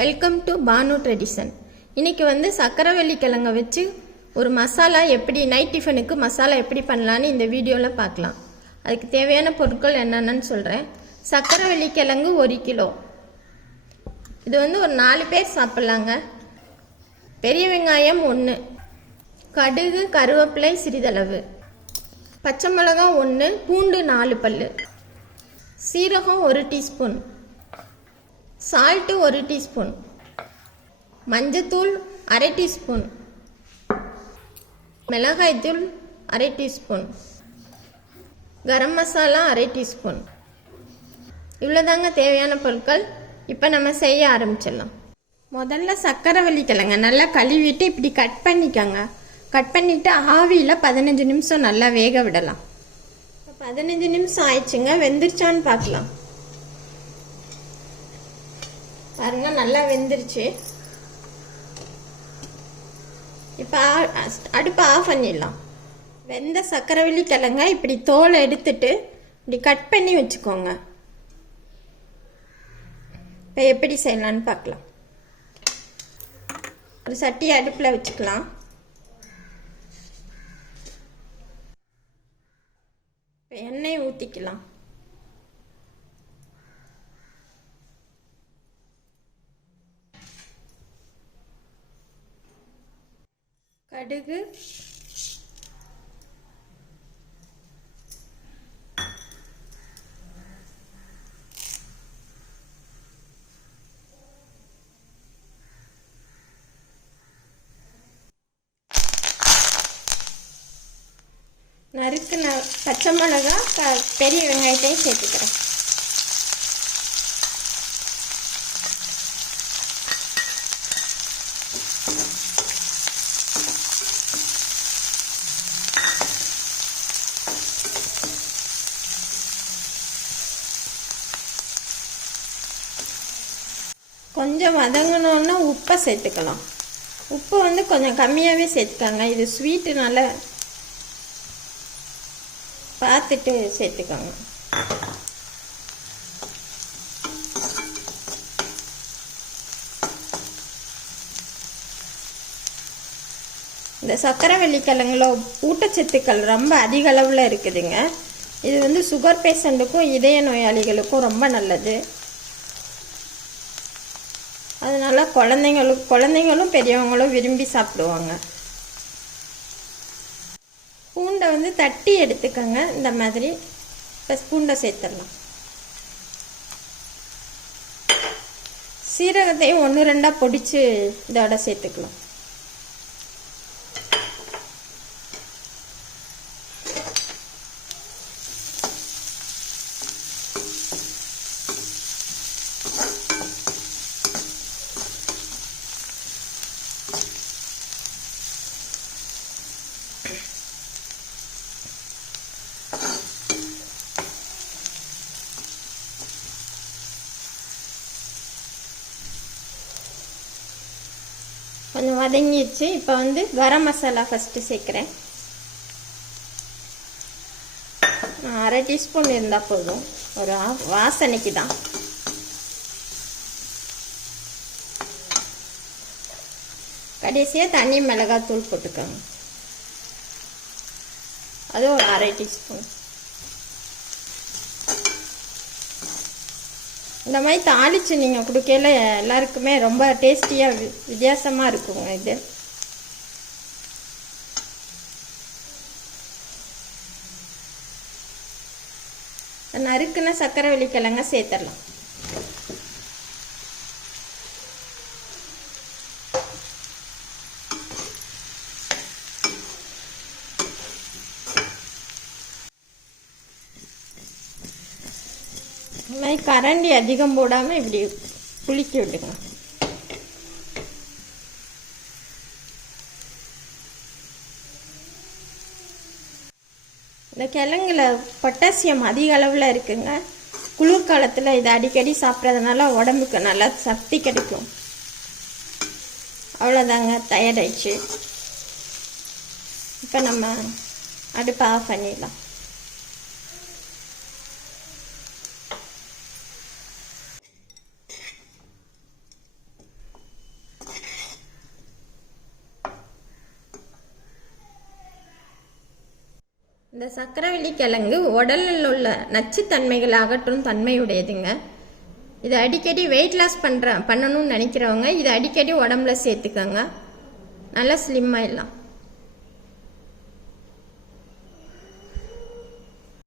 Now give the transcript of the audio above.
Welcome to Banu tradition. இன்றைக்கி வந்து சக்கரவள்ளி கிழங்க வச்சு ஒரு மசாலா எப்படி நைட் டிஃபனுக்கு மசாலா எப்படி பண்ணலான்னு இந்த வீடியோவில் பார்க்கலாம். அதுக்கு தேவையான பொருட்கள் என்னென்னு சொல்கிறேன். சக்கரவள்ளி கிழங்கு 1 கிலோ, இது வந்து ஒரு 4 பேர் சாப்பிட்லாங்க. பெரிய வெங்காயம் 1, கடுகு கருவேப்பிலை சிறிதளவு, பச்சை மிளகாய் 1, பூண்டு 4 பல், சீரகம் 1 டீஸ்பூன், சால்ட்டு 1 டீஸ்பூன், மஞ்சத்தூள் 1/2 டீஸ்பூன், மிளகாய்த்தூள் 1/2 டீஸ்பூன், கரம் மசாலா 1/2 டீஸ்பூன். இவ்வளோதாங்க தேவையான பொருட்கள். இப்போ நம்ம செய்ய ஆரம்பிச்சிடலாம். முதல்ல சக்கரவள்ளி கிழங்க நல்லா கழுவிட்டு இப்படி கட் பண்ணிக்கோங்க. கட் பண்ணிவிட்டு ஆவியில் 15 நிமிஷம் நல்லா வேக விடலாம். 15 நிமிஷம் ஆயிடுச்சுங்க. வெந்துருச்சான்னு பார்க்கலாம். பாருங்க, நல்லா வெந்துருச்சு. இப்போ அடுப்பை ஆஃப் பண்ணிடலாம். வெந்த சக்கரவள்ளி கிழங்க இப்படி தோலை எடுத்துட்டு இப்படி கட் பண்ணி வச்சுக்கோங்க. இப்போ எப்படி செய்யலான்னு பார்க்கலாம். ஒரு சட்டி அடுப்பில் வச்சுக்கலாம். இப்போ எண்ணெய் ஊற்றிக்கலாம். கடுகு, நறுக்குன பச்சை மிளகா, பெரிய வெங்காயத்தையும் சேர்த்துக்கிறேன். கொஞ்சம் வதங்கணுன்னா உப்பை சேர்த்துக்கலாம். உப்பு வந்து கொஞ்சம் கம்மியாகவே சேர்த்துக்காங்க. இது ஸ்வீட்டுனால பார்த்துட்டு சேர்த்துக்கோங்க. இந்த சக்கரவள்ளி கிழங்குல ஊட்டச்சத்துக்கள் ரொம்ப அதிக அளவில் இருக்குதுங்க. இது வந்து சுகர் பேஷண்ட்டுக்கும் இதய நோயாளிகளுக்கும் ரொம்ப நல்லது. அதனால குழந்தைங்களும் பெரியவங்களும் விரும்பி சாப்பிடுவாங்க. பூண்டை வந்து தட்டி எடுத்துக்கோங்க. இந்த மாதிரி இப்போ பூண்டை சேர்த்துடலாம். சீரகத்தையும் 1-2 பொடிச்சு இதோட சேர்த்துக்கலாம். கொஞ்சம் வதங்கிடுச்சு. இப்போ வந்து கரம் மசாலா ஃபஸ்ட்டு சேர்க்குறேன். 1/2 டீஸ்பூன் இருந்தால் போதும், ஒரு வாசனைக்கு தான். கடைசியாக தனி மிளகாத்தூள் போட்டுக்கோங்க. அது ஒரு 1/2 டீஸ்பூன். இந்த மாதிரி தாளித்து நீங்கள் கொடுக்கல எல்லாருக்குமே ரொம்ப டேஸ்டியாக வித்தியாசமாக இருக்குங்க. இது நறுக்குன சக்கரவள்ளி கிழங்க சேர்த்துடலாம். இந்த மாதிரி கரண்டி அதிகம் போடாமல் இப்படி புளிக்க விடுங்க. இந்த கிழங்குல பொட்டாசியம் அதிக அளவில் இருக்குங்க. குளிர்காலத்தில் இதை அடிக்கடி சாப்பிட்றதுனால உடம்புக்கு நல்லா சக்தி கிடைக்கும். அவ்வளோதாங்க, தயாராகிடுச்சு. இப்போ நம்ம அடுப்பை ஆஃப் பண்ணிடலாம். இந்த சக்கரவள்ளி கிழங்கு உடலில் உள்ள நச்சுத்தன்மைகளை அகற்றும் தன்மையுடையதுங்க. இதை அடிக்கடி வெயிட் லாஸ் பண்ணணும்னு நினைக்கிறவங்க இதை அடிக்கடி உடம்புல சேர்த்துக்கோங்க. நல்லா ஸ்லிம் ஆயிடலாம்.